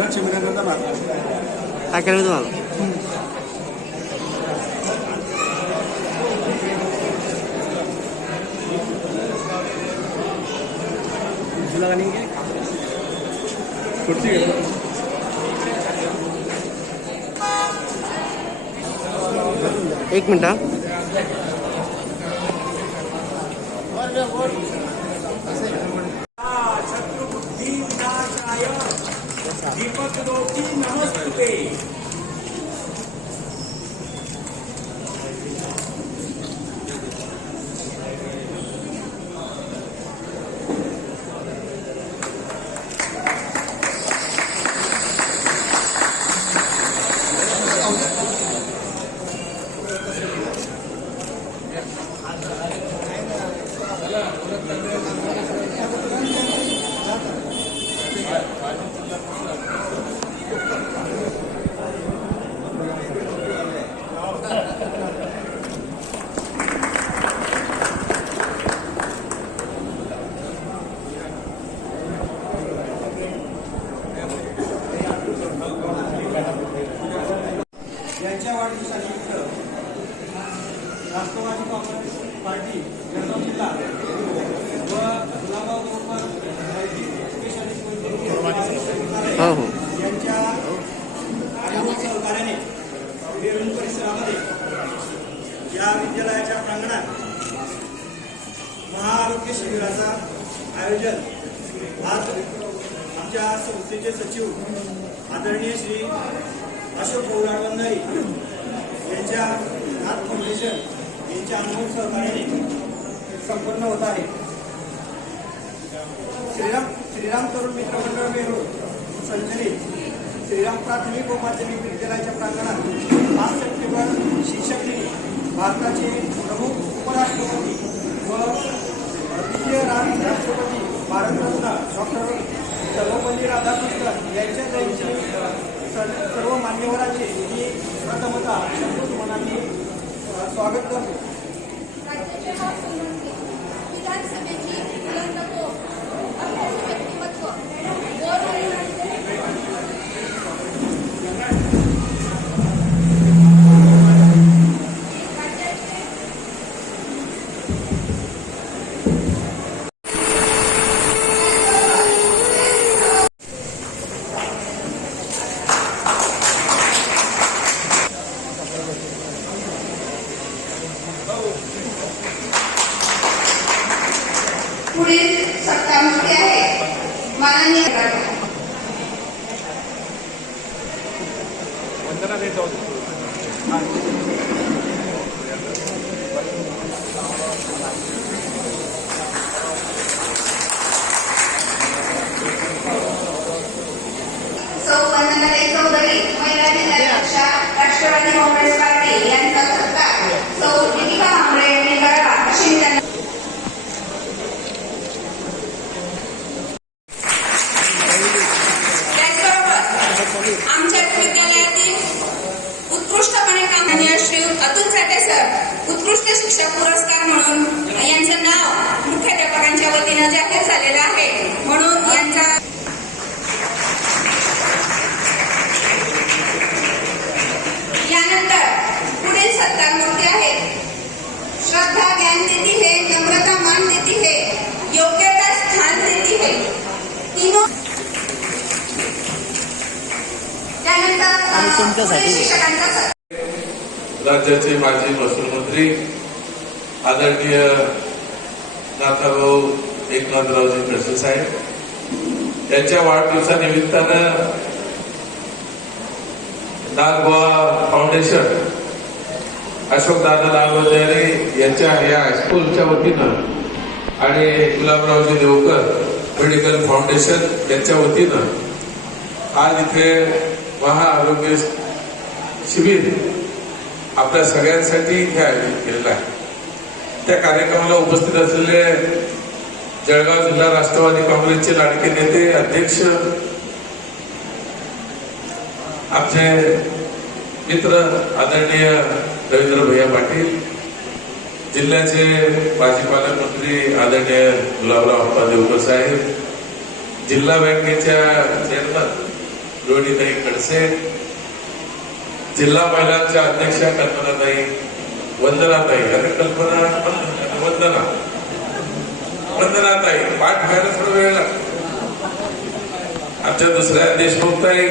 द्राक्ष मिळण्याचा भाग काय केलं तुम्हाला? एक मिनिट हा. दीपक ज्योती नमस्ते. यांच्या वाढदिवसानिमित्त राष्ट्रवादी काँग्रेस पार्टी जळगाव जिल्हा व गुलाबराव गौरकर स्पेशालिस्ट यांच्या सहकार्याने वेरूळ परिसरामध्ये या विद्यालयाच्या प्रांगणात महाआरोग्य शिबिराचा आयोजन आज आमच्या संस्थेचे सचिव आदरणीय श्री अशोक गौरावंदारी यांच्या हात फाउंडेशन यांच्या अनमोल सहकार्याने संपन्न होत आहे. श्रीराम तरुण मित्र मंडळ वेरूळ संचलित श्रीराम प्राथमिक व माध्यमिक विद्यालयाच्या प्रांगणात 5 सप्टेंबर शिक्षक दिनी भारताचे प्रमुख उपराष्ट्रपती व द्वितीय राष्ट्रपती भारतरत्न डॉक्टर सर्वपल्ली राधाकृष्णन यांच्या जयंती सर्व मान्यवरांचे मी प्रथमतः संतोष मनाने स्वागत करतो. पुढील सत्तामुखी आहे माननीय वंदनाताई चौधरी महिला जिल्हाध्यक्ष राष्ट्रवादी काँग्रेस पार्टी यांचा सत्कार सौ दीपिका आंबळे यांनी करावा अशी त्यांना आमच्या विद्यालयातील उत्कृष्टपणे कामगिरी श्री अतुल साठे सर उत्कृष्ट शिक्षक पुरस्कार म्हणून यांचं नाव मुख्याध्यापकांच्या वतीनं जाहीर झालेलं आहे. म्हणून यांचा यानंतर पुढील सत्कार मूर्ती आहेत. श्रद्धा ज्ञान देती है, नम्रता मान देती है, योग्यता स्थान देती है. तीनों राज्याचे माजी महसूल मंत्री आदरणीय नाथाभाऊ एकनाथरावजी खडसे साहेब यांच्या वाढदिवसानिमित्तानं नागबुवा फाउंडेशन अशोकदादा नागवंजारे यांच्या या हायस्कूलच्या वतीनं आणि गुलाबरावजी देवकर मेडिकल फाउंडेशन यांच्या वतीनं आज इथे महाआरोग्य शिबिर आपल्या सगळ्यांसाठी इथे आयोजित केलेलं आहे. त्या कार्यक्रमाला उपस्थित असलेले जळगाव जिल्हा राष्ट्रवादी काँग्रेसचे लाडके नेते अध्यक्ष आमचे मित्र आदरणीय रवींद्र भैया पाटील, जिल्ह्याचे माजी पालकमंत्री आदरणीय गुलाबराव देवकर साहेब, जिल्हा बँकेच्या चेअरमन रोहिणीताई खडसे, जिल्हा महिलांच्या अध्यक्षा कल्पनाताई, वंदनाताई आणि वंदनाताई पाठ व्हायला थोडा वेळ लागतो. आमच्या दुसऱ्या देशमुखताई,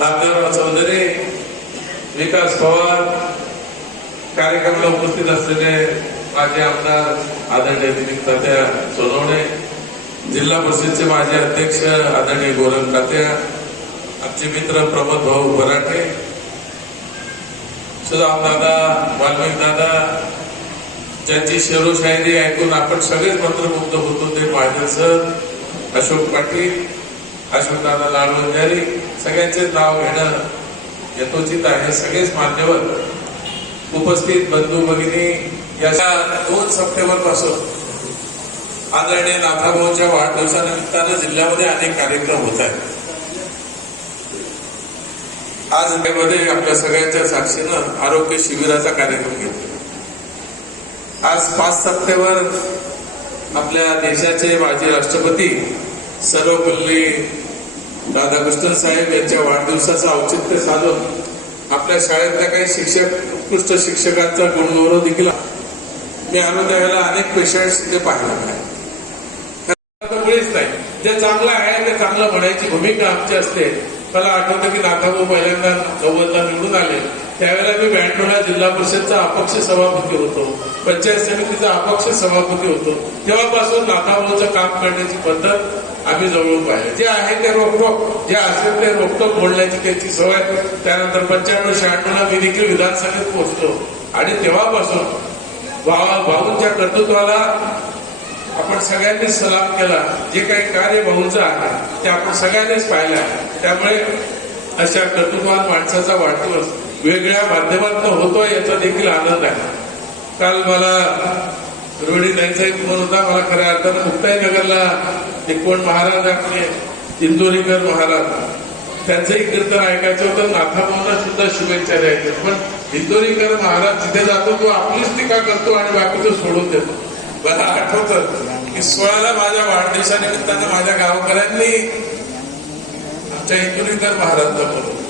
नामदेवराव चौधरी, विकास पवार, कार्यक्रमाला उपस्थित असलेले माजी आमदार आदरणीय दिलीप तात्या सोनवणे, जिल्हा परिषदचे माजी अध्यक्ष आदरणीय गोरख तात्या, आमचे मित्र प्रमोद भाऊ बराटे, सुदाम दादा, वाल्मिक दादा, ज्यांची शेरो शायरी ऐकून आपण सगळेच मंत्रमुग्ध होतो ते महाजन सर, अशोक पाटील, अशोकदादा लालवंजारी, सगळ्यांचे नाव घेणं यथोचित आहे. सगळेच मान्यवर उपस्थित बंधू भगिनी, या 2 सप्टेंबर पासून आदरणीय नाथाभाऊंच्या वाढदिवसानिमित्तानं जिल्ह्यामध्ये अनेक कार्यक्रम होत आहेत. आज मध्ये आपल्या सगळ्यांच्या साक्षीनं आरोग्य शिबिराचा कार्यक्रम घेतला. आज 5 सप्टेंबर आपल्या देशाचे माजी राष्ट्रपती सर्वपल्ली राधाकृष्णन साहेब यांच्या वाढदिवसाचं औचित्य साधून आपल्या शाळेतल्या काही शिक्षक, उत्कृष्ट शिक्षकांचा गुणगौरव देखील मी आलो त्यावेळेला अनेक पेशंट्स ते पाहिलं नाही. मुळीच नाही, जे चांगलं आहे ते चांगलं म्हणायची भूमिका आमची असते. मला आठवतं की नाथाभाऊ पहिल्यांदा 90ला निवडून आले त्यावेळेला मी बँडोला जिल्हा परिषदचा अपक्ष सभापती होतो, पंचायत समितीचा अपक्ष सभापती होतो. तेव्हापासून नाथाभाऊचं काम करण्याची पद्धत आम्ही जवळून पाहिले. जे आहे ते रोखोक, जे असेल ते रोखोक बोलण्याची त्याची सवय. त्यानंतर 95-96ला मी देखील विधानसभेत पोहोचलो आणि तेव्हापासून भाऊंच्या कर्तृत्वाला आपण सगळ्यांनी सलाम केला. जे काही कार्य भाऊंचं आहे ते आपण सगळ्यांनीच पाहिलं आहे. त्यामुळे अशा कर्तृत्वान माणसाचा वाढदिवस वेगळ्या माध्यमातून होतोय याचा देखील आनंद आहे. काल मला रोहिणीताईंचा एक फोन होता. मला खऱ्या अर्थानं मुक्ताईनगरला एक कोण महाराज आपले इंदोरीकर महाराज, त्यांचंही कीर्तन ऐकायचं होतं. नाथाभाऊंना सुद्धा शुभेच्छा द्यायच्या. पण इंदोरीकर महाराज जिथे जातो तो आपलीच टीका करतो आणि बाकीचं सोडून देतो. मला आठवतं की 16ला माझ्या वाढदिवसानिमित्तानं माझ्या गावकऱ्यांनी आमच्या इंदोरीकर महाराजला बोलवलं.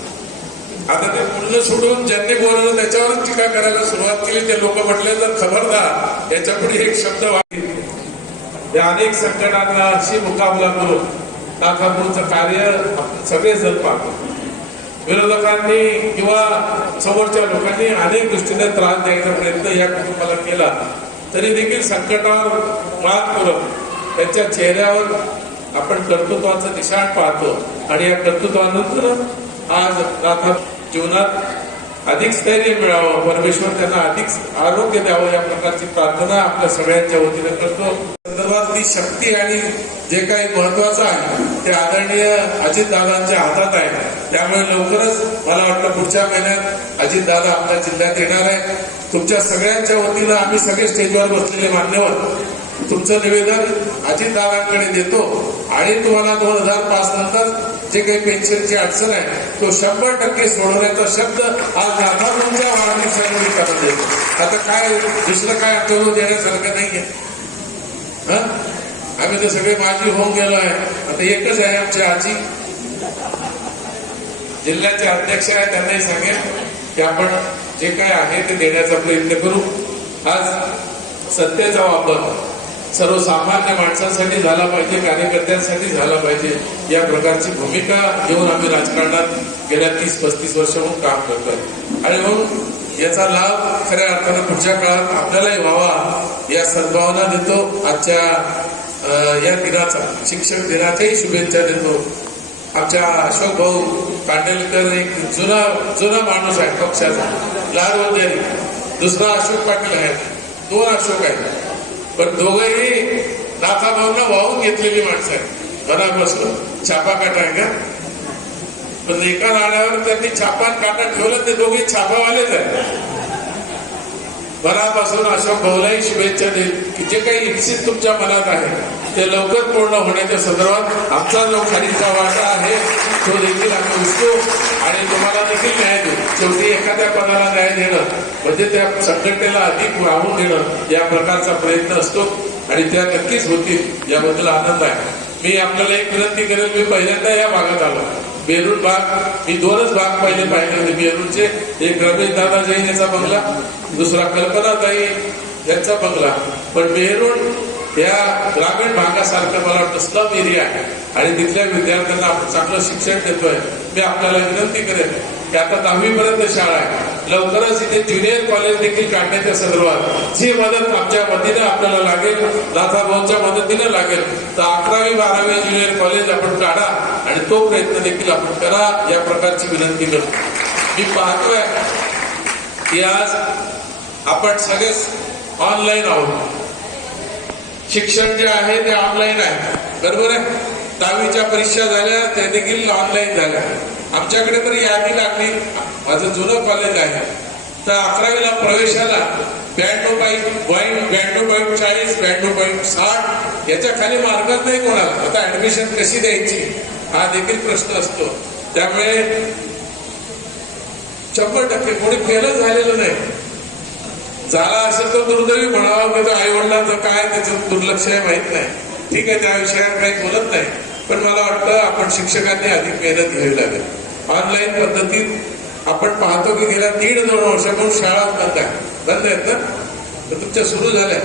आता ते बोलणं सोडून ज्यांनी बोलवलं त्याच्यावरच टीका करायला सुरुवात केली. ते लोक म्हटले तर खबरदार, याच्या पुढे एक शब्द वागितले. या अनेक संकटांना अशी मुकाबला करून नाथाभाऊंचं कार्य आपण सगळेजण पाहतो. विरोधकांनी किंवा समोरच्या लोकांनी अनेक दृष्टीने त्रास द्यायचा प्रयत्न या कुटुंबाला केला तरी देखील संकटावर मात करून त्यांच्या चेहऱ्यावर आपण कर्तृत्वाचं निशाण पाहतो. आणि या कर्तृत्वानंतर आज नाथा जीवनात अधिक स्थैर्य मिळावं, परमेश्वर त्यांना अधिक आरोग्य द्यावं या प्रकारची प्रार्थना आपल्या सगळ्यांच्या वतीने करतो. संदर्भातली शक्ती आणि जे काही महत्वाचं आहे ते आदरणीय अजितदादांच्या हातात आहे. त्यामुळे लवकरच मला वाटतं पुढच्या महिन्यात अजितदादा आपल्या जिल्ह्यात येणार आहे. तुमच्या सगळ्यांच्या वतीनं आम्ही सगळे स्टेजवर बसलेले मान्यवर तुमचं निवेदन अजितदादांकडे देतो आणि तुम्हाला 2005 नंतर जे काही पेन्शनची अडचण आहे तो 100% सोडवण्याचा शब्द आज नाथाभाऊंच्या वाढदिवसानिमित्तानं देतो. आता काय दुसरं काय आठवण देण्यासारखं नाहीये. आम्ही तर सगळे माजी होऊन गेलो आहे. आता एकच आहे आमची आजी, जिल्ह्याचे अध्यक्ष आहे, त्यांनाही सांगेल की आपण जे काय आहे ते देण्याचा प्रयत्न करू. आज सत्तेचा वापर सर्वसामान्य माणसांसाठी झाला पाहिजे, कार्यकर्त्यांसाठी झाला पाहिजे या प्रकारची भूमिका घेऊन आम्ही राजकारणात गेल्या 30-35 वर्षाहून काम करतोय. आणि म्हणून याचा लाभ खऱ्या अर्थानं पुढच्या काळात आपल्यालाही व्हावा या सद्भावना देतो. आजच्या या दिनाचा, शिक्षक दिनाच्याही शुभेच्छा देतो. आमच्या अशोक भाऊ कांडेलकर एक जुना माणूस आहे पक्षाचा, लालवंजारी. दुसरा अशोक पाटील आहे. 2 अशोक आहेत. पण दोघंही नाथाभाऊंना वाहून घेतलेली माणसं आहेत. घरापासून छापा काटा आहे का, पण एका नाण्यावर त्यांनी छापा काटा ठेवलं. ते दोघे छापावालेच आहेत. मनापासून अशोक भाऊलाही शुभेच्छा देईल की जे काही इच्छित तुमच्या मनात आहे ते लवकर पूर्ण होण्याच्या संदर्भात आमचा जो खालीचा वाटा आहे तो देखील आम्ही उचलू आणि तुम्हाला देखील न्याय देऊ. शेवटी एखाद्या पदाला न्याय देणं म्हणजे त्या संघटनेला अधिक वाहून देणं या प्रकारचा प्रयत्न असतो आणि त्या नक्कीच होतील याबद्दल आनंद आहे. मी आपल्याला एक विनंती करेल, मी पहिल्यांदा या भागात आलो बेरूट बाग, मी 2च बाग पाहिले होते बेरूटचे. एक रमेश दादा जैन याचा बंगला, दुसरा कल्पनाताई यांचा बंगला. पण बेरूट या ग्रामीण भागासारखं मला वाटतं स्लम एरिया आहे आणि तिथल्या विद्यार्थ्यांना आपण चांगलं शिक्षण देतोय. मी आपल्याला विनंती करेन की आता 10वी पर्यंत शाळा आहे, लवकरच इथे ज्युनियर कॉलेज देखील काढण्याच्या संदर्भात जी मदत आमच्या वतीनं आपल्याला लागेल, नाथाभाऊंच्या मदतीनं लागेल, तर 11वी 12वी ज्युनियर कॉलेज आपण काढा आणि तो प्रयत्न देखील आपण करा, या प्रकारची विनंती करतो. मी पाहतोय की आज आपण सगळेच ऑनलाईन आहोत. शिक्षण जे आहे ते ऑनलाईन आहे, बरोबर आहे. 10वीच्या परीक्षा झाल्या त्या देखील ऑनलाईन झाल्या. आमच्याकडे तर यादी लागली, माझं जुनं कॉलेज आहे, तर 11वीला प्रवेशाला 92.40, 92.60 याच्या खाली मार्कच नाही कोणाला. आता ऍडमिशन कशी द्यायची हा देखील प्रश्न असतो. त्यामुळे 100% कोणी फेलच झालेलं नाही. झाला असेल तर दुर्दैवी म्हणावं, की आई वडिलांचं काय त्याचं दुर्लक्ष आहे माहित नाही, ठीक आहे, त्या विषयावर काही बोलत नाही. पण मला वाटतं आपण शिक्षकांनी अधिक मेहनत घ्यावी लागेल. ऑनलाईन पद्धतीत आपण पाहतो की गेल्या 1.5-2 वर्षापासून शाळा बंद आहेत ना, तर तुमच्या सुरू झाल्या.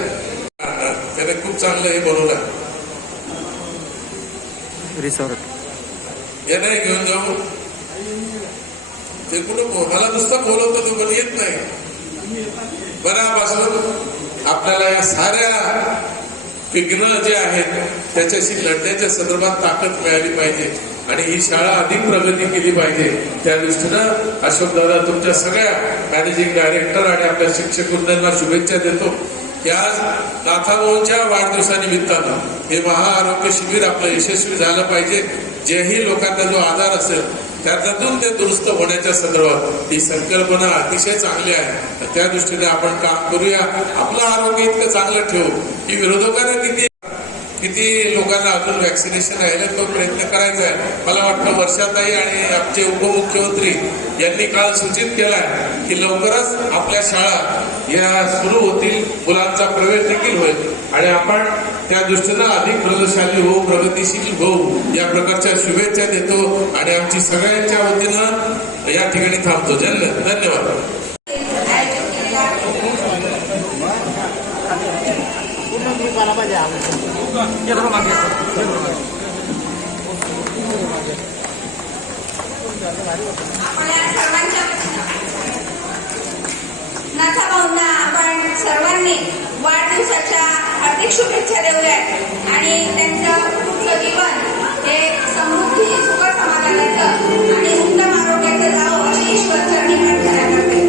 त्याने खूप चांगलं हे बनवलं रिसॉर्ट. हे नाही घेऊन जाऊ, ते कुठं मला नुसतं बोलवतो, तो पण येत नाही. मनापासून आपल्याला या साऱ्या विघ्न जे आहेत त्याच्याशी लढण्याच्या संदर्भात ताकद मिळाली पाहिजे आणि ही शाळा अधिक प्रगती केली पाहिजे. त्या दृष्टीनं अशोकदादा तुमच्या सगळ्या मॅनेजिंग डायरेक्टर आणि आपल्या शिक्षक वृंदांना शुभेच्छा देतो की आज नाथाभाऊंच्या वाढदिवसानिमित्तानं हे महाआरोग्य शिबिर आपलं यशस्वी झालं पाहिजे. जेही लोकांना जो आजार असेल त्यातून ते दुरुस्त होण्याच्या संदर्भात ही संकल्पना अतिशय चांगली आहे. त्या दृष्टीने आपण काम करूया, आपलं आरोग्य इतकं चांगलं ठेवू की विरोधकांना किती लोकांना अजून व्हॅक्सिनेशन राहिलं तो प्रयत्न करायचा आहे. मला वाटतं वर्षाताई आणि आमचे उपमुख्यमंत्री यांनी काल सूचित केलाय की लवकरच आपल्या शाळा या सुरू होतील, मुलांचा प्रवेश देखील होईल आणि आपण त्या दृष्टीनं अधिक प्रगतशाली होऊ, प्रगतिशील होऊ, या प्रकारच्या शुभेच्छा देतो आणि आमची सगळ्यांच्या वतीनं या ठिकाणी थांबतो. धन्यवाद. आपल्या सर्वांच्या नाथाभाऊंना आपण सर्वांनी वाढदिवसाच्या हार्दिक शुभेच्छा देऊयात आणि त्यांचं पुढचं जीवन हे समृद्धी, सुख समाधानाचं आणि उत्तम आरोग्याचं जावं अशी ईश्वरचरणी प्रार्थना करते.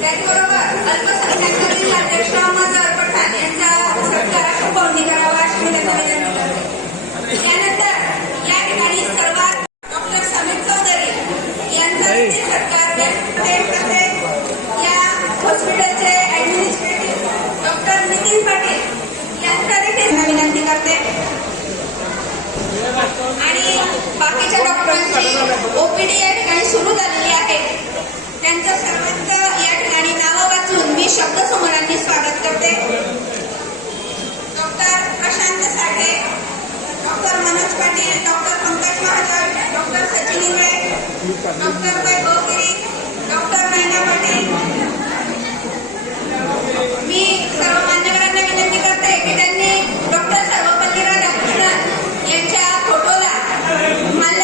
त्याचबरोबर अल्पसंख्याकातील अध्यक्ष अहमद पठाण यांचा सत्कार अशोकभाऊंनी करावा अशी मी त्यांना विनंती करते. त्यानंतर या ठिकाणी सर्वात डॉक्टर समीर चौधरी यांचा देखील सत्कार करते. या हॉस्पिटलचे ऍडमिनिस्ट्रेटिव्ह डॉक्टर नितीन पाटील यांचा देखील विनंती करते आणि बाकीच्या डॉक्टरांची ओपीडी या ठिकाणी सुरू झालेली आहे. त्यांचं सर्वांचं या ठिकाणी नावं वाचून मी शब्दसमूहांनी स्वागत करते. Doctor Prashant Sathe, doctor Manoj Patil, doctor Pankaj Mahajan, doctor Sachin Ingale, doctor Vaibhav Giri, doctor Naina Patil. मी सर्व मान्यवरांना विनंती करते की त्यांनी डॉक्टर सर्वपल्ली राधाकृष्णन यांच्या फोटोला माल्य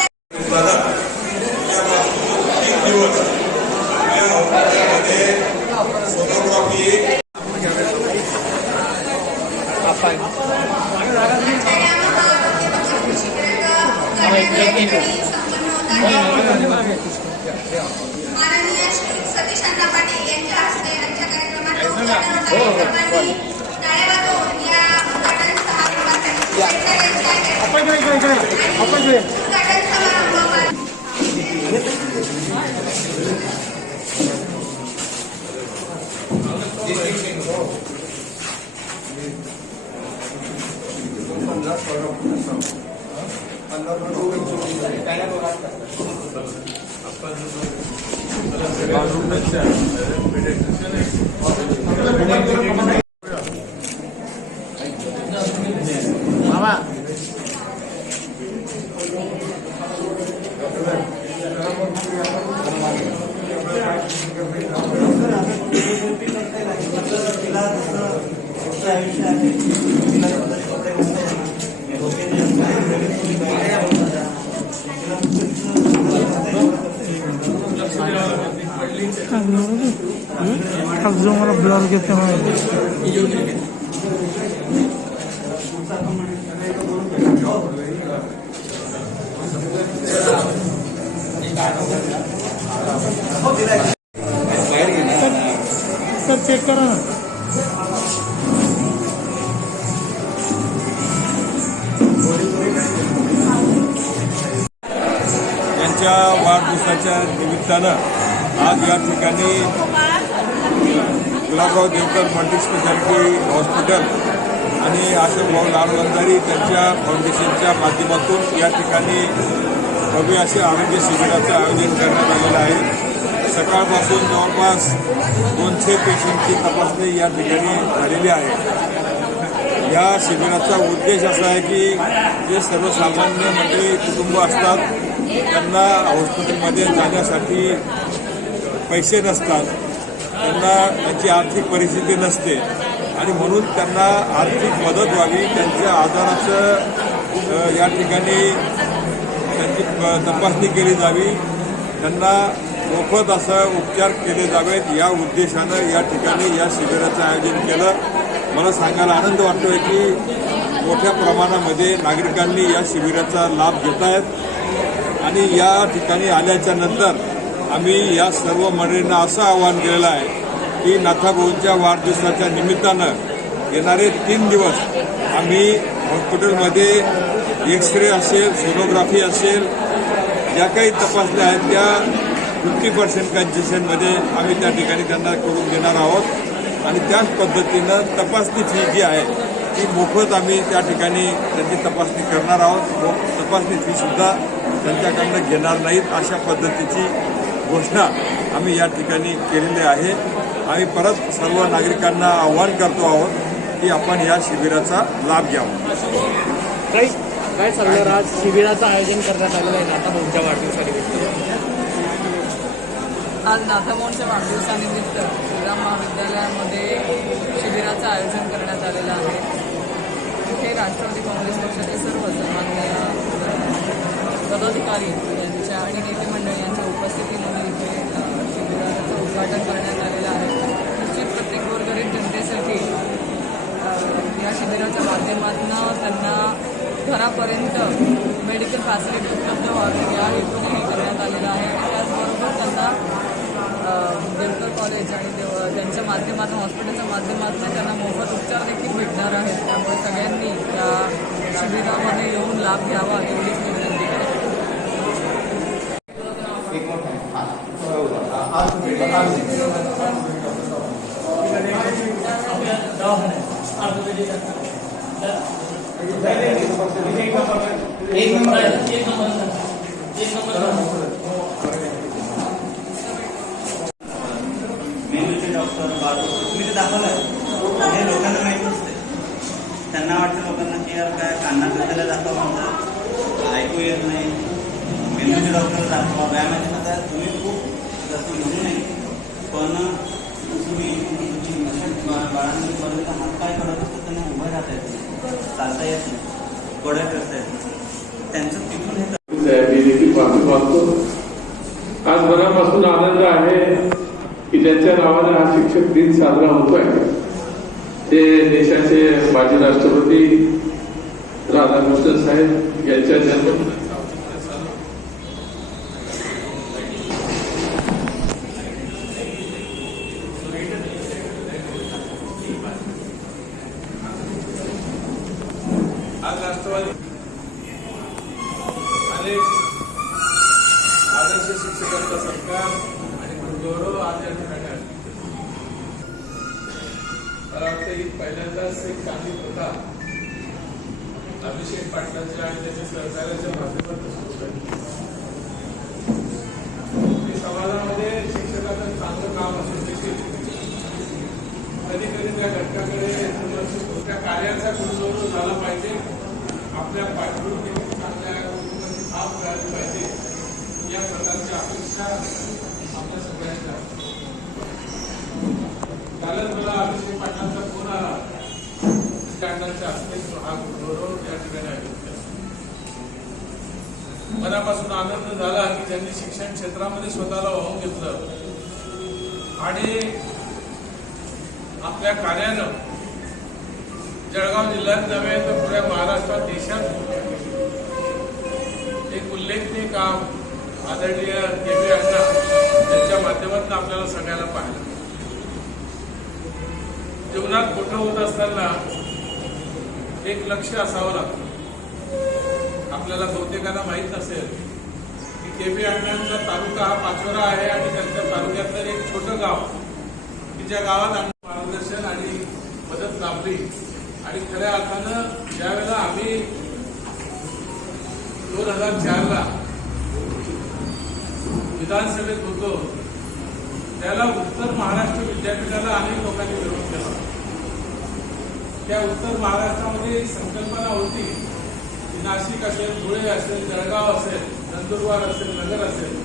माननीय श्री सतीश अण्णा पाटील यांच्या हस्ते आजच्या कार्यक्रमात सर्वांनी टाळ्या वाजवून या उद्घाटन समारंभासाठी शुभेच्छा द्यायच्या आहेत. उद्घाटन समारंभावर जो मला ब्लर घेते सर चेक करा ना. त्यांच्या वाढदिवसाच्या निमित्तानं आज या ठिकाणी Gulabrao Devkar multi speciality hospital आणि अशोकभाऊ लालवंदारी त्यांच्या फाउंडेशनच्या माध्यमातून या ठिकाणी भव्य असे आरोग्य शिबिराचं आयोजन करण्यात आलेलं आहे. सकाळपासून जवळपास 200 पेशंटची तपासणी या ठिकाणी झालेली आहे. या शिबिराचा उद्देश असा आहे की जे सर्वसामान्य मंडळी कुटुंब असतात त्यांना हॉस्पिटलमध्ये जाण्यासाठी पैसे नसतात, त्यांना त्यांची आर्थिक परिस्थिती नसते आणि म्हणून त्यांना आर्थिक मदत व्हावी, त्यांच्या आजाराचं या ठिकाणी त्यांची तपासणी केली जावी, त्यांना मोफत असं उपचार केले जावेत या उद्देशानं या ठिकाणी या शिबिराचं आयोजन केलं. मला सांगायला आनंद वाटतोय की मोठ्या प्रमाणामध्ये नागरिकांनी या शिबिराचा लाभ घेत आहेत आणि या ठिकाणी आल्याच्या नंतर आम्ही या सर्व मंडळींना असं आवाहन केलेलं आहे की नाथाभाऊंच्या वाढदिवसाच्या निमित्तानं येणारे 3 दिवस आम्ही हॉस्पिटलमध्ये एक्सरे असेल, सोनोग्राफी असेल, ज्या काही तपासण्या आहेत त्या 50% कन्सेशनमध्ये आम्ही त्या ठिकाणी त्यांना करून देणार आहोत आणि त्याच पद्धतीनं तपासणी फी जी आहे ती मोफत आम्ही त्या ठिकाणी त्यांची तपासणी करणार आहोत. तपासणी फीसुद्धा त्यांच्याकडनं घेणार नाहीत अशा पद्धतीची घोषणा आम्ही या ठिकाणी केलेली आहे. आम्ही परत सर्व नागरिकांना आवाहन करतो आहोत की आपण या शिबिराचा लाभ घ्यावा. काय सांगणार, आज शिबिराचं आयोजन करण्यात आलेलं आहे नाथाभाऊंच्या वाढदिवसानिमित्त. आज नाथाभाऊंच्या वाढदिवसानिमित्त श्रीराम महाविद्यालयामध्ये शिबिराचं आयोजन करण्यात आलेलं आहे. इथे राष्ट्रवादी काँग्रेस पक्षाचे सर्व सन्माननीय पदाधिकारी यांच्या आणि नेते मंडळी यांच्या उपस्थितीमध्ये इथे शिबिराचं उद्घाटन करण्यात आलेलं आहे. निश्चित प्रत्येक गोरगरीब जनतेसाठी या शिबिराच्या माध्यमातून त्यांना घरापर्यंत मेडिकल फॅसिलिटी उपलब्ध व्हावी या हेतूने हे करण्यात आलेलं आहे. आणि त्याचबरोबर त्यांना देवकर कॉलेज आणि त्यांच्या माध्यमातून हॉस्पिटलच्या माध्यमातून त्यांना मोफत उपचार देखील भेटणार आहेत. त्यामुळे सगळ्यांनी या शिबिरामध्ये येऊन लाभ घ्यावा एवढीच मी विनंती करते. मेंदूचे डॉक्टर तुम्ही ते दाखवलं हे लोकांना माहीत नसते. त्यांना वाटतं लोकांना की यार काय कानात त्याला दाखवा म्हणतात, ऐकू येत नाही. मेंदूचे डॉक्टर दाखवा, व्यायामाच्या तुम्ही खूप जास्त म्हणू नये, पण तुम्ही तुमची बाळांनी पर्यंत हात पाय करत असतात त्यांना उभं राहता येत नाही, चालता येत नाही, गोड्या करता येत नाही. त्यांचं तिथून हे आज मनापासून आनंद आहे की ज्यांच्या नावाने हा शिक्षक दिन साजरा होतोय ते देशाचे माजी राष्ट्रपती राधाकृष्णन साहेब यांच्या जन्म आज राष्ट्रवादी अनेक आदर्श शिक्षकांचा सत्कार मला वाटतं ही पहिल्यांदाच एक चांगली प्रथा अभिषेक पाटलांच्या आणि त्याच्या सहकार्याच्या माध्यमातून सुरू झाली. समाजामध्ये शिक्षकाचं चांगलं काम असून देखील कधी कधी त्या घटकाकडे दुर्लक्ष, त्या कार्याचा गुणगौरव झाला पाहिजे. आपल्या पाठपुराव्याने चांगल्या कुटुंबाची थाप मिळाली पाहिजे, या प्रकारच्या अपेक्षा आपल्या सगळ्यांच्या. कालच मला अभिषेक पाटलांचा फोन आला, कांडांच्या हस्ते हा गुणगौरव या ठिकाणी आयोजित केला. मनापासून आनंद झाला की त्यांनी शिक्षण क्षेत्रामध्ये स्वतःला वाहून घेतलं आणि आपल्या कार्यानं जळगाव जिल्ह्यात नव्हे तर पुऱ्या महाराष्ट्रात, देशात एक उल्लेखनीय काम आदरणीय केबी अण्णा यांच्या माध्यमातून आपल्याला सगळ्याला पाहिलं. जीवनात मोठं होत असताना एक लक्ष असावं लागतं. आपल्याला बहुतेकांना माहीत नसेल की केबी अण्णांचा तालुका हा पाचोरा आहे आणि त्यांच्या तालुक्यातलं एक छोटं गाव की ज्या गावात आम्ही मार्गदर्शन आणि मदत लाभली. आणि खऱ्या अर्थानं ज्यावेळेला आम्ही 2004ला विधानसभेत होतो त्याला उत्तर महाराष्ट्र विद्यापीठाला अनेक लोकांनी विरोध केला. त्या उत्तर महाराष्ट्रामध्ये संकल्पना होती की नाशिक असेल, धुळे असेल, जळगाव असेल, नंदुरबार असेल, नगर असेल,